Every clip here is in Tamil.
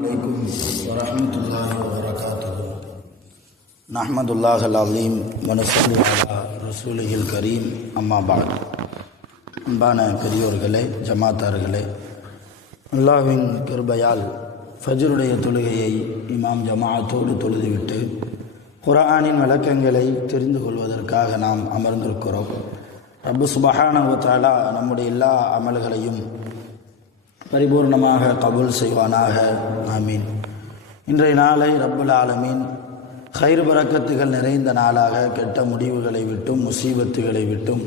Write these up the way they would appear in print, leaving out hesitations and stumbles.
عليكم ورحمة الله وبركاته نحمد الله العظيم ونصلي على رسوله الكريم أما بعد அன்பான பெரியோர்களே, ஜமாத்தார்களே, அல்லாஹ்வின் கிருபையால் ஃபஜ்ருடைய தொழுகையை இமாம் ஜமாஅத்தோடு தொழுதுவிட்டு குர்ஆனின் விளக்கங்களை தெரிந்து கொள்வதற்காக நாம் அமர்ந்திருக்கிறோம். ரப்பு சுப்ஹானஹு வ தஆலா நம்முடைய எல்லா அமல்களையும் பரிபூர்ணமாக கபூல் செய்வானாக, ஆமீன். இன்றைய நாளை ரப்புல் ஆலமீன் கைர் பரக்கத்துகள் நிறைந்த நாளாக, கெட்ட முடிவுகளை விட்டும் முசீபத்துகளை விட்டும்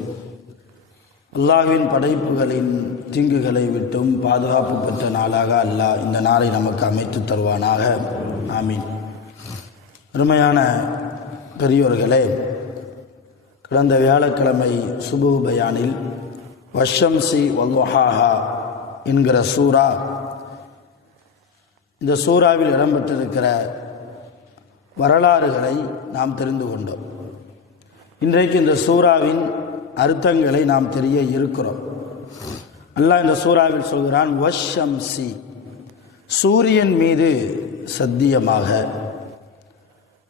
அல்லாஹ்வின் படைப்புகளின் தீங்குகளை விட்டும் பாதுகாப்பு பெற்ற நாளாக அல்லாஹ் இந்த நாளை நமக்கு அமைத்து தருவானாக, ஆமீன். அருமையான பெரியோர்களே, கடந்த வியாழக்கிழமை சுபஹ் பயானில் வஷம்சி வல்லுஹாஹா என்கிற சூரா, இந்த சூறாவில் இடம்பெற்றிருக்கிற வரலாறுகளை நாம் தெரிந்து கொண்டோம். இன்றைக்கு இந்த சூறாவின் அர்த்தங்களை நாம் தெரிய இருக்கிறோம். அல்லாஹ் இந்த சூறாவில் சொல்கிறான், வஷம்சி, சூரியன் மீது சத்தியமாக,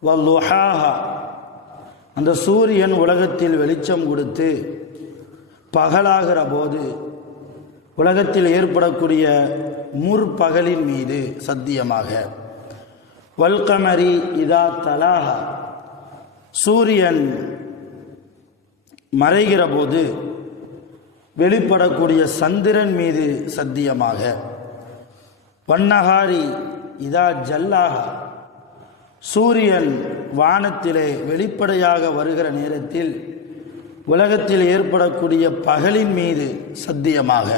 வல்லுஹாஹா, அந்த சூரியன் உலகத்தில் வெளிச்சம் கொடுத்து பகலாகிற போது உலகத்தில் ஏற்படக்கூடிய முற்பகலின் மீது சத்தியமாக, வல்கமரி இதா தலாஹா, சூரியன் மறைகிற போது வெளிப்படக்கூடிய சந்திரன் மீது சத்தியமாக, வன்னஹாரி இதா ஜல்லாஹா, சூரியன் வானத்திலே வெளிப்படையாக வருகிற நேரத்தில் உலகத்தில் ஏற்படக்கூடிய பகலின் மீது சத்தியமாக,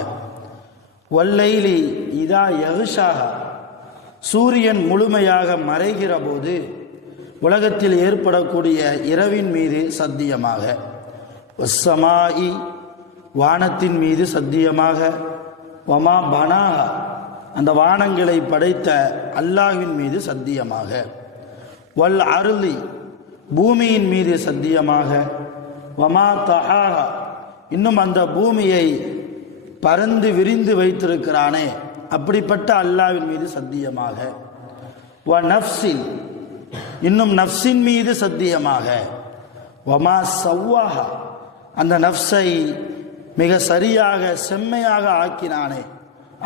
வல்லைலி இதா யகுஷாஹா, சூரியன் முழுமையாக மறைகிற போது உலகத்தில் ஏற்படக்கூடிய இரவின் மீது சத்தியமாக, வஸ்ஸமாஇ, வானத்தின் மீது சத்தியமாக, வமா பனாஹா, அந்த வானங்களை படைத்த அல்லாஹ்வின் மீது சத்தியமாக, வல் அருளி, பூமியின் மீது சத்தியமாக, வமா தஹாஹா, இன்னும் அந்த பூமியை பறந்து விரிந்து வைத்திருக்கிறானே அப்படிப்பட்ட அல்லாஹ்வின் மீது சத்தியமாக, வ நஃப்ஸின், இன்னும் நஃப்ஸின் மீது சத்தியமாக, வமா சவ்வாஹா, அந்த நஃப்ஸை மிக சரியாக செம்மையாக ஆக்கினானே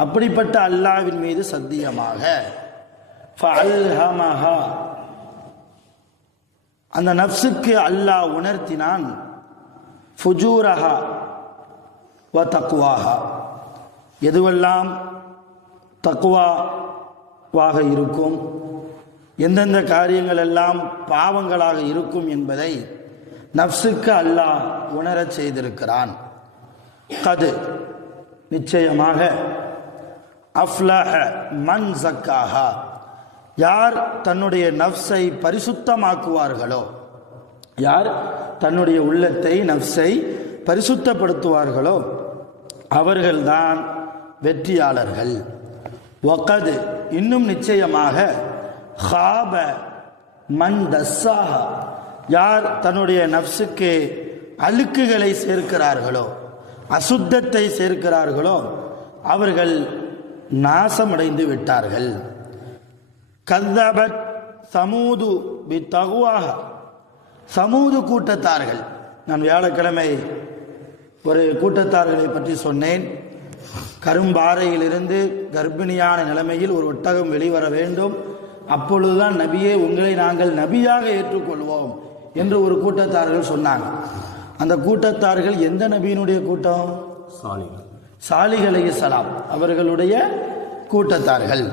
அப்படிப்பட்ட அல்லாஹ்வின் மீது சத்தியமாக, ஃபஅல்ஹமஹா, அந்த நஃப்ஸுக்கு அல்லாஹ் உணர்த்தினான், ஃபுஜூரஹா வ தக்வாஹா, எதுவெல்லாம் தக்வாவாக இருக்கும், எந்தெந்த காரியங்கள் எல்லாம் பாவங்களாக இருக்கும் என்பதை நஃப்ஸுக்கு அல்லாஹ் உணரச் செய்திருக்கிறான். கது, நிச்சயமாக, அஃப்லஹ மன் ஸக்காஹா, யார் தன்னுடைய நஃப்ஸை பரிசுத்தமாக்குவார்களோ, யார் தன்னுடைய உள்ளத்தை நஃப்ஸை பரிசுத்தப்படுத்துவார்களோ அவர்கள்தான் வெற்றியாளர்கள். வகது, இன்னும் நிச்சயமாக, ஹாப மன் தஸ்ஸாஹா, யார் தன்னுடைய நஃப்ஸுக்கு அழுக்குகளை சேர்க்கிறார்களோ, அசுத்தத்தை சேர்க்கிறார்களோ அவர்கள் நாசமடைந்து விட்டார்கள். கல்லபத் சமூது பி தகுவாஹா, சமூது கூட்டத்தார்கள், நான் வியாழக்கிழமை ஒரு கூட்டத்தார்களை பற்றி சொன்னேன். கரும்பாறையிலிருந்து கர்ப்பிணியான நிலைமையில் ஒரு ஒட்டகம் வெளிவர வேண்டும், அப்பொழுதுதான் நபியே உங்களை நாங்கள் நபியாக ஏற்றுக்கொள்வோம் என்று ஒரு கூட்டத்தார்கள் சொன்னாங்க. அந்த கூட்டத்தார்கள் எந்த நபியினுடைய கூட்டம்? சாலிஹ் அலைஹிஸ்ஸலாம் அவர்களுடைய கூட்டத்தார்கள்.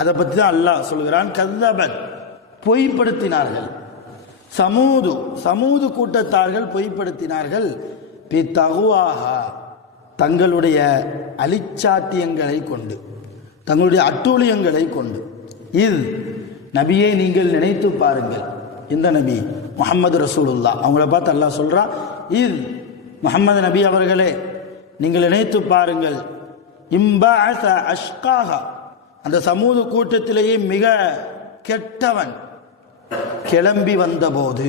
அதை பற்றி தான் அல்லாஹ் சொல்கிறான், கல்லபத், பொய்ப்படுத்தினார்கள். சமூது, சமூது கூட்டத்தார்கள் பொய்ப்படுத்தினார்கள். பி தகுவாஹா, தங்களுடைய அலிச்சாட்டியங்களை கொண்டு, தங்களுடைய அட்டூழியங்களை கொண்டு. இது நபியை நீங்கள் நினைத்து பாருங்கள். இந்த நபி முஹம்மது ரசூலுல்லாஹ், அவங்கள பார்த்து அல்லாஹ் சொல்றான், இது முஹம்மது நபி அவர்களே நீங்கள் நினைத்து பாருங்கள். இம்பஅஸ அஷ்காஹா, அந்த சமூக கூட்டத்திலேயே மிக கெட்டவன் கிளம்பி வந்தபோது,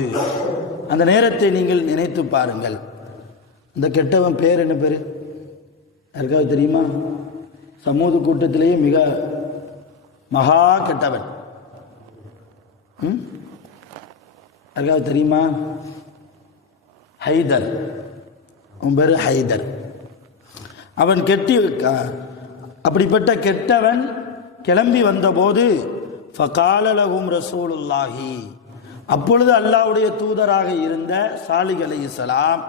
அந்த நேரத்தை நீங்கள் நினைத்து பாருங்கள். இந்த கெட்டவன் பேர் என்ன பேர் யாருக்காவது தெரியுமா? சமூக கூட்டத்திலேயே மிக மகா கெட்டவன். யாருக்காவது தெரியுமா? ஹைதர். அவன் பேரு ஹைதர். அவன் அப்படிப்பட்ட கெட்டவன் கிளம்பி வந்தபோது ஃபகால லஹும் ரசூலுல்லாஹி, அப்பொழுது அல்லாஹ்வுடைய தூதராக இருந்த சாலிஹ் அலைஹிஸ்ஸலாம்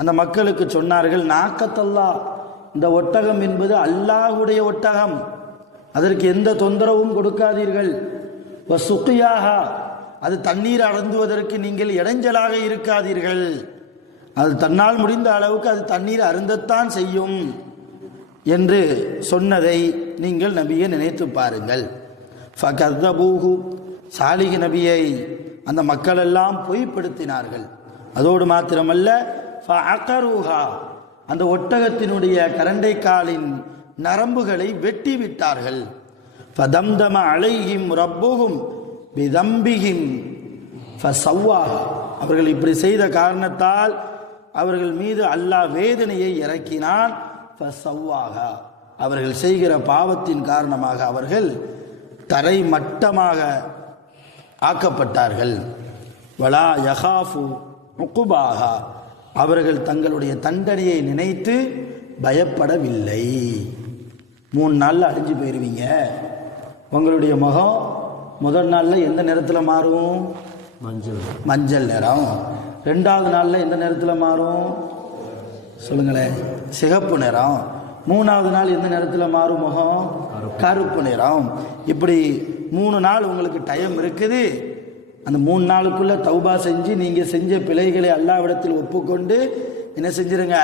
அந்த மக்களுக்கு சொன்னார்கள், நாக்கத்தல்லா, இந்த ஒட்டகம் என்பது அல்லாஹ்வுடைய ஒட்டகம், அதற்கு எந்த தொந்தரவும் கொடுக்காதீர்கள். வசுக்கியாஹா, அது தண்ணீர் அருந்துவதற்கு நீங்கள் இடைஞ்சலாக இருக்காதீர்கள். அது தன்னால் முடிந்த அளவுக்கு அது தண்ணீர் அருந்தத்தான் செய்யும் என்று சொன்னதை நீங்கள் நபியை நினைத்து பாருங்கள். ஃபகதபூஹு, சாலிஹ் நபியை அந்த மக்கள் எல்லாம் பொய்ப்படுத்தினார்கள். அதோடு மாத்திரமல்ல, ஃபஅகருஹா, அந்த ஒட்டகத்தினுடைய கரண்டை காலின் நரம்புகளை வெட்டி விட்டார்கள். ஃபதம்தம அலைஹிம் ரப்புஹும் பிதம்பிஹிம் ஃபஸவ்வாஹா, அவர்கள் இப்படி செய்த காரணத்தால் அவர்கள் மீது அல்லாஹ் வேதனையை இறக்கினான். ஃபஸவ்வாஹா, அவர்கள் செய்கிற பாவத்தின் காரணமாக அவர்கள் தரை மட்டமாக ஆக்கப்பட்டார்கள். வலா யகாஃபு உக்குபாஹா, அவர்கள் தங்களுடைய தண்டனையை நினைத்து பயப்படவில்லை. 3 நாளில் அழிஞ்சு போயிருவீங்க. உங்களுடைய முகம் முதல் நாளில் எந்த நிறத்தில் மாறும்? மஞ்சள் நிறம். 2வது நாளில் எந்த நிறத்தில் மாறும்? சொல்லுங்களேன். சிகப்பு நிறம். 3வது நாள் எந்த நிறத்தில் மாறும் முகம்? கருப்பு நிறம். இப்படி 3 நாள் உங்களுக்கு டைம் இருக்குது. அந்த 3 நாளுக்குள்ள தௌபா செஞ்சு நீங்க செஞ்ச பிழைகளை அல்லாஹ்விடத்தில் ஒப்புக்கொண்டு என்ன செஞ்சிருங்க,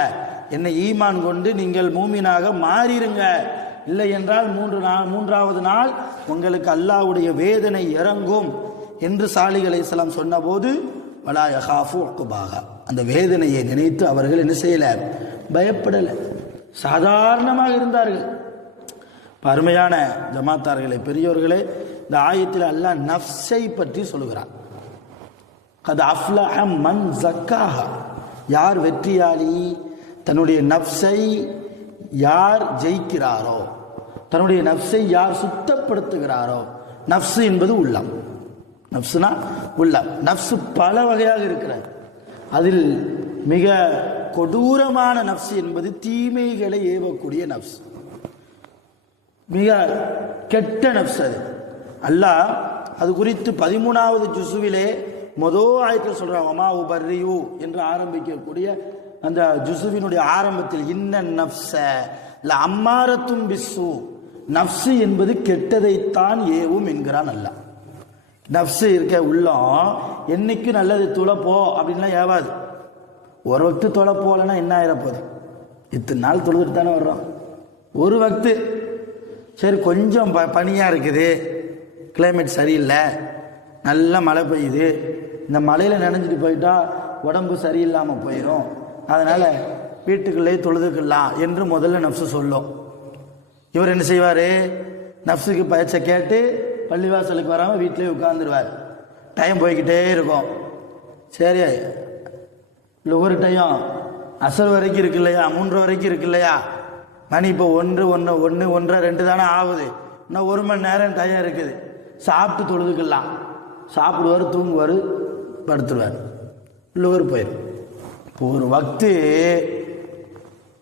என்னை ஈமான் கொண்டு நீங்கள் மூமினாக மாறிடுங்க. இல்லை என்றால் 3வது நாள் உங்களுக்கு அல்லாஹ்வுடைய வேதனை இறங்கும் என்று சாலிஹ் அலைஹிஸ்ஸலாம் சொன்னபோது வலா யகாஃபு உக்குபாஹா, அந்த வேதனையை நினைத்து அவர்கள் என்ன செய்யல? பயப்படலை. சாதாரணமாக இருந்தார்கள். அருமையான ஜமாத்தார்களே, பெரியோர்களே, இந்த ஆயத்தில் அல்லாஹ் நஃப்ஸை பற்றி சொல்கிறான். கத் அஃப்லஹ மன் ஸக்காஹா, யார் வெற்றியாளி? தன்னுடைய நஃப்ஸை யார் ஜெயிக்கிறாரோ, தன்னுடைய நஃப்ஸை யார் சுத்தப்படுத்துகிறாரோ. நஃப்ஸ் என்பது உள்ளம். நஃப்ஸ்னா உள்ளம். நஃப்ஸ் பல வகையாக இருக்கிறது. அதில் மிக கொடூரமான நஃப்ஸ் என்பது தீமைகளை ஏவக்கூடிய நஃப்ஸ், மிக கெட்ட நஃப்ஸ். அது அல்லாஹ் அது குறித்து 13வது ஜுசுவிலே ஆயத்தில் சொல்றான், வமா உபர்ரியு என்று ஆரம்பிக்கக்கூடிய அந்த ஜுசுவினுடைய ஆரம்பத்தில் இன்ன நஃப்ஸ லஅம்மாரத்தும் பிஸ்ஸு, நஃப்ஸ் என்பது கெட்டதைத்தான் ஏவும் என்கிறான் அல்லாஹ். நஃப்ஸ் இருக்க உள்ளம் என்னைக்கு நல்லது துளப்போ அப்படின்லாம் ஏவாது. ஒரு வக்து தொலை போகலன்னா என்ன ஆயிரப்போகுது? இத்தனை நாள் தொழுதுட்டு தானே வர்றோம். ஒரு வக்து சரி கொஞ்சம் பனியாக இருக்குது, கிளைமேட் சரியில்லை, நல்ல மழை பெய்யுது, இந்த மழையில் நனைஞ்சிட்டு போயிட்டா உடம்பு சரியில்லாமல் போயிடும், அதனால் வீட்டுக்குள்ளே தொழுதுக்கலாம் என்று முதல்ல நஃப்ஸு சொல்லும். இவர் என்ன செய்வார்? நஃப்ஸுக்கு பயிற்சை கேட்டு பள்ளிவாசலுக்கு வராமல் வீட்டிலே உட்காந்துருவார். டைம் போய்கிட்டே இருக்கும். சரி, ஒரு டைம் அசர் வரைக்கும் இருக்கு இல்லையா, 3 வரைக்கும் இருக்கு இல்லையா, மணி இப்போ 1, 1:30, 2 தானே ஆகுது, இன்னும் 1 மணி நேரம் டைம் இருக்குது, சாப்பிட்டு தொழுதுக்கலாம். சாப்பிடுவார், தூங்குவார், படுத்துருவார், உள்ளூர் போயிடும். ஒரு வக்து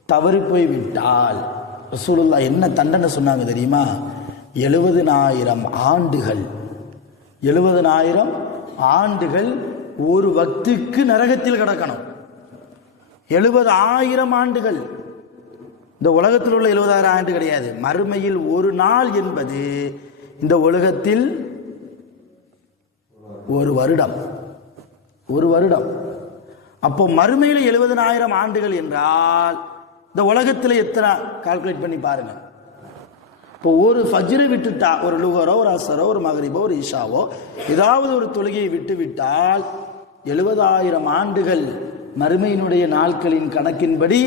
தவறி போய் விட்டால் ரசூலுல்லாஹ் என்ன தண்டனை சொன்னாங்க தெரியுமா? 70,000 ஆண்டுகள், 70,000 ஆண்டுகள் ஒரு வக்துக்கு நரகத்தில் கிடக்கணும். 70,000 ஆண்டுகள். இந்த உலகத்தில் உள்ள 70,000 ஆண்டு கிடையாது. மறுமையில் ஒரு நாள் என்பது இந்த உலகத்தில் ஒரு வருடம். ஒரு வருடம். அப்போ மறுமையில் 70,000 ஆண்டுகள் என்றால் இந்த உலகத்தில் எத்தனை கால்குலேட் பண்ணி பாருங்க. இப்போ ஒரு ஃபஜ்ரை விட்டுட்டா, ஒரு லுகரோ, ஒரு அசரோ, ஒரு மகரிபோ, ஒரு இஷாவோ, ஏதாவது ஒரு தொழுகையை விட்டு விட்டால் 70,000 ஆண்டுகள் மறுமையினுடைய நாட்களின் கணக்கின்படி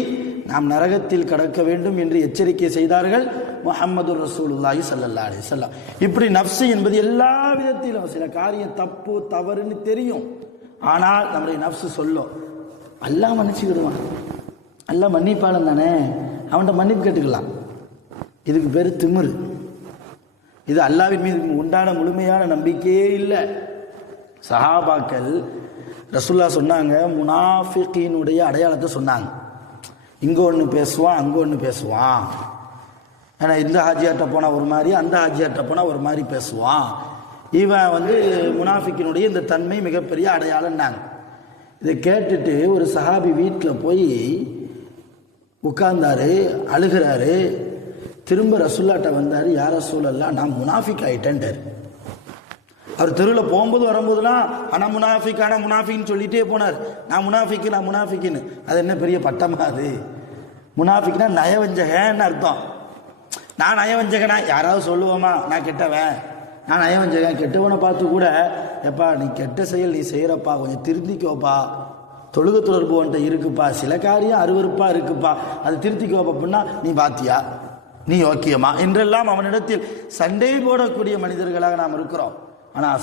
நாம் நரகத்தில் கடக்க வேண்டும் என்று எச்சரிக்கை செய்தார்கள் முஹம்மது ரசூலுல்லாஹி ஸல்லல்லாஹு அலைஹி வஸல்லம். இப்படி நஃப்ஸ் என்பது எல்லா விதத்திலும் சில காரியம் தப்பு தவறுன்னு தெரியும், ஆனால் நம்முடைய நஃப்ஸ் சொல்லும், அல்லாஹ் மன்னிச்சுக்கிடுவான், அல்லாஹ் மன்னிப்பாளன் தானே, அவன்கிட்ட மன்னிப்பு கேட்டுக்கலாம். இதுக்கு பேர் திமிரு. இது அல்லாஹ்வின் மீது உண்டான முழுமையான நம்பிக்கையே இல்லை. சஹாபாக்கள் ரசூலுல்லாஹ் சொன்னாங்க, முனாஃபிகீனுடைய அடையாளத்தை சொன்னாங்க. இங்கே ஒன்று பேசுவான், அங்கே ஒன்று பேசுவான். ஏன்னா இந்த ஹாஜியாட்ட போனால் ஒரு மாதிரி, அந்த ஹாஜியாட்ட போனால் ஒரு மாதிரி பேசுவான். இவன் முனாஃபிக்கினுடைய இந்த தன்மை மிகப்பெரிய அடையாளம்னாங்க. இதை கேட்டுட்டு ஒரு சஹாபி வீட்டில் போய் உட்கார்ந்தாரு, அழுகிறாரு. திரும்ப ரசூல்லாட்ட வந்தார், யார் ரசூலல்லாஹ் நான் முனாஃபிக் ஆயிட்டேன்ட்டார். அவர் தெருவில் போகும்போது வரும்போதுலாம் ஆனால் முனாஃபிக்னு சொல்லிகிட்டே போனார். நான் முனாஃபிக்குன்னு. அது என்ன பெரிய பட்டமா? அது முனாஃபிக்னா நயவஞ்சகன்னு அர்த்தம். நான் நயவஞ்சகனா யாராவது சொல்லுவோமா நான் கெட்டவன், நான் நயவஞ்சகன்? கெட்டவனை பார்த்து கூட எப்பா நீ கெட்ட செயல் நீ செய்கிறப்பா, கொஞ்சம் திருத்திக்கோப்பா, தொழுக தொடர்பு ஒன்றை இருக்குப்பா, சில காரியம் அருவருப்பா இருக்குப்பா, அது திருத்திக்கோப்பா அப்படின்னா நீ பாத்தியா, நீ ஓகேமா என்றெல்லாம் அவனிடத்தில் சண்டை போடக்கூடிய மனிதர்களாக நாம் இருக்கிறோம். ஆனால்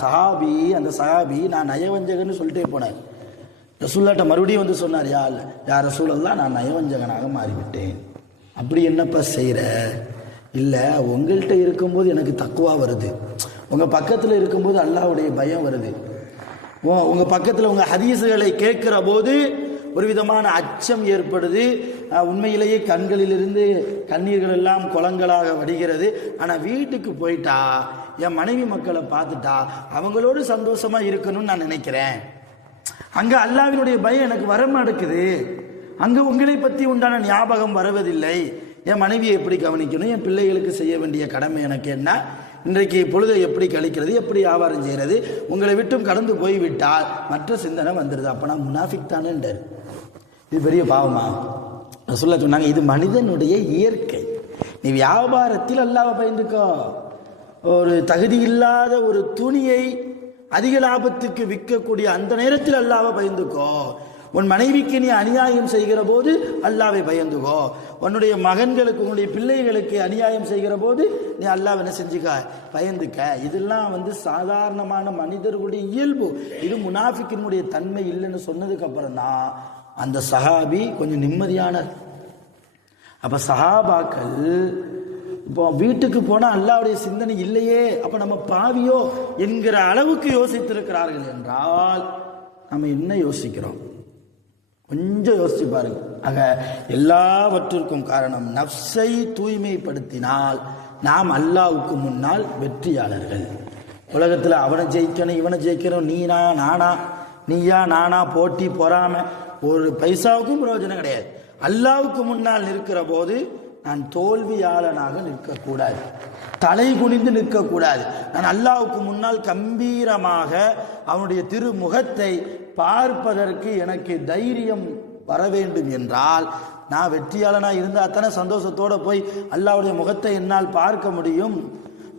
அந்த சஹாபி நான் நயவஞ்சகன்னு சொல்லிட்டே போனார். ரசூலுல்லாஹ்ட்ட மறுபடியும் சொன்னார், யார் ரசூலல்லாஹ் நான் நயவஞ்சகனாக மாறிவிட்டேன். அப்படி என்னப்பா செய்கிற? இல்லை, உங்கள்கிட்ட இருக்கும்போது எனக்கு தக்குவா வருது, உங்கள் பக்கத்தில் இருக்கும்போது அல்லாஹ்வுடைய பயம் வருது, உங்கள் பக்கத்தில் உங்கள் ஹதீஸுகளை கேட்குற போது ஒரு விதமான அச்சம் ஏற்படுது. உண்மையிலேயே கண்களிலிருந்து கண்ணீர்கள் எல்லாம் குளங்களாக வடிகிறது. ஆனால் வீட்டுக்கு போயிட்டா என் மனைவி மக்களை பார்த்துட்டா அவங்களோடு சந்தோஷமாக இருக்கணும்னு நான் நினைக்கிறேன். அங்கே அல்லாஹ்வினுடைய பயம் எனக்கு வரமாட்டேங்குது. அங்கே உங்களை பற்றி உண்டான ஞாபகம் வருவதில்லை. என் மனைவியை எப்படி கவனிக்கணும், என் பிள்ளைகளுக்கு செய்ய வேண்டிய கடமை எனக்கு என்ன, இன்றைக்கு பொழுதை எப்படி கழிக்கிறது, எப்படி வியாபாரம் செய்கிறது, உங்களை விட்டும் கடந்து போய்விட்டால் மற்ற சிந்தனை வந்துடுது. அப்போ நான் முனாஃபிக் தானேன்றார். இது பெரிய பாவமா? ரசூலுல்லாஹ் சொன்னாங்க, இது மனிதனுடைய இயற்கை. நீ வியாபாரத்தில் அல்லாஹ்வை பயந்துக்கோ. ஒரு தகுதி இல்லாத ஒரு துணியை அதிக லாபத்துக்கு விற்கக்கூடிய அந்த நேரத்தில் அல்லாஹ்வை பயந்துக்கோ. உன் மனைவிக்கு நீ அநியாயம் செய்கிற போது அல்லாஹ்வை பயந்துக்கோ. உன்னுடைய மகன்களுக்கு உன்னுடைய பிள்ளைகளுக்கு அநியாயம் செய்கிற போது நீ அல்லாஹ்வை என்ன செஞ்சுக்க, பயந்துக்க. இதெல்லாம் சாதாரணமான மனிதர்களுடைய இயல்பு. இது முனாஃபிக்கினுடைய தன்மை இல்லைன்னு சொன்னதுக்கு அப்புறம் தான் அந்த சஹாபி கொஞ்சம் நிம்மதியான. அப்ப சஹாபாக்கள் இப்போ வீட்டுக்கு போனால் அல்லாஹ்வுடைய சிந்தனை இல்லையே, அப்ப நம்ம பாவியோ என்கிற அளவுக்கு யோசித்திருக்கிறார்கள் என்றால் நம்ம என்ன யோசிக்கிறோம்? கொஞ்சம் யோசிச்சு பாருங்க. ஆக எல்லாவற்றிற்கும் காரணம் நஃப்ஸை தூய்மைப்படுத்தினால் நாம் அல்லாஹ்வுக்கு முன்னால் வெற்றியாளர்கள். உலகத்தில் அவனை ஜெயிக்கணும் இவனை ஜெயிக்கணும், நீனா நானா, நீயா நானா, போட்டி பொறாம ஒரு பைசாவுக்கும் பிரயோஜனம் கிடையாது. அல்லாஹ்வுக்கு முன்னால் நிற்கிற போது நான் தோல்வியாளனாக நிற்கக்கூடாது, தலை குனிந்து நிற்கக்கூடாது. நான் அல்லாஹ்வுக்கு முன்னால் கம்பீரமாக அவனுடைய திருமுகத்தை பார்ப்பதற்கு எனக்கு தைரியம் வர வேண்டும் என்றால் நான் வெற்றியாளனாக இருந்தால் அத்தனை சந்தோஷத்தோடு போய் அல்லாஹ்வுடைய முகத்தை என்னால் பார்க்க முடியும்.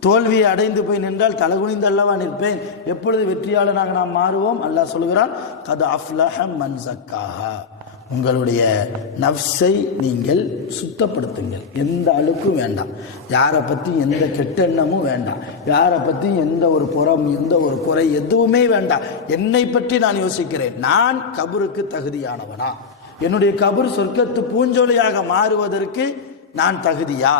தோல்வியை அடைந்து போய் நின்றால் தலகுனிந்து அல்லவா நிற்பேன். எப்பொழுது வெற்றியாளனாக நாம் மாறுவோம்? அல்லாஹ் சொல்கிறான், கத் அஃப்லஹ மன் ஸக்காஹா. உங்களுடைய நஃப்ஸை நீங்கள் சுத்தப்படுத்துங்கள். எந்த அழுக்கும் வேண்டாம், யாரை பற்றி எந்த கெட்டெண்ணமும் வேண்டாம், யாரை பற்றி எந்த ஒரு புறம் எந்த ஒரு குறை எதுவுமே வேண்டாம். என்னை பற்றி நான் யோசிக்கிறேன். நான் கபருக்கு தகுதியானவனா? என்னுடைய கபர் சொர்க்கத்து பூஞ்சோலையாக மாறுவதற்கு நான் தகுதியா?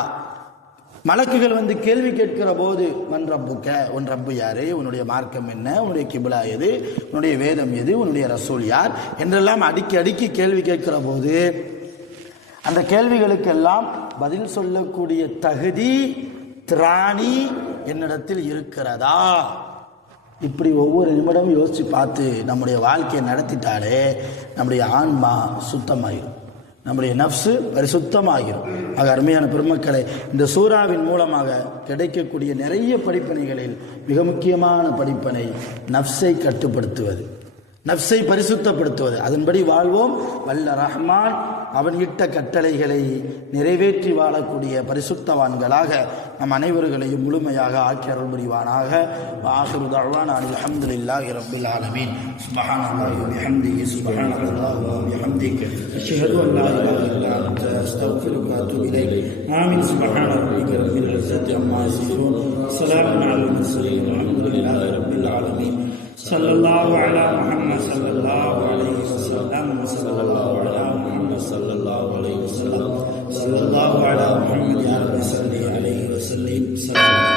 மலக்குகள் கேள்வி கேட்கிற போது மன் ரப்புக்க, உன் ரப்பு யாரு, உன்னுடைய மார்க்கம் என்ன, உன்னுடைய கிபிலா எது, உன்னுடைய வேதம் எது, உன்னுடைய ரசூல் யார் என்றெல்லாம் அடுக்கி கேள்வி கேட்கிற போது அந்த கேள்விகளுக்கெல்லாம் பதில் சொல்லக்கூடிய தகுதி திராணி என்னிடத்தில் இருக்கிறதா? இப்படி ஒவ்வொரு நிமிடமும் யோசித்து பார்த்து நம்முடைய வாழ்க்கையை நடத்திட்டாலே நம்முடைய ஆன்மா சுத்தமாயிரும், நம்முடைய நஃப்ஸு பரிசுத்தமாகிரும். ஆக அருமையான பெருமக்களை, இந்த சூறாவின் மூலமாக கிடைக்கக்கூடிய நிறைய படிப்பனைகளில் மிக முக்கியமான படிப்பனை நஃப்ஸை கட்டுப்படுத்துவது, நஃப்ஸை பரிசுத்தப்படுத்துவது. அதன்படி வாழ்வோம். வல்ல ரஹ்மான் அவன் இட்ட கட்டளைகளை நிறைவேற்றி வாழக்கூடிய பரிசுத்தவான்களாக நம் அனைவர்களையும் முழுமையாக ஆக்கி அருள் புரிவானாக. ஆகிரு தஅவானா அல்ஹம்துலில்லாஹி ரப்பில் ஆலமீன். சுப்ஹானல்லாஹி வ பிஹம்திஹி, சுப்ஹானல்லாஹி வ பிஹம்திஹி, அஷ்ஹது அன் லா இலாஹா இல்லா அன்த, அஸ்தக்ஃபிருக வ அத்தூபு இலைக். ஆமீன். சுப்ஹான ரப்பிக ரப்பில் இஸ்ஸத்தி அம்மா யசிஃபூன், ஸலாமுன் அலல் முர்ஸலீன், வல்ஹம்துலில்லாஹி ரப்பில் ஆலமீன். ஸல்லல்லாஹு அலா முஹம்மத் ஸல்லல்லாஹு அலைஹி வஸல்லம், ஸல்லல்லாஹு அலா முஹம்மத் ஸல்லல்லாஹு அலைஹி வஸல்லம், ஸல்லல்லாஹு அலா முஹம்மத் யா ரப்பி ஸல்லி அலைஹி வஸல்லம்.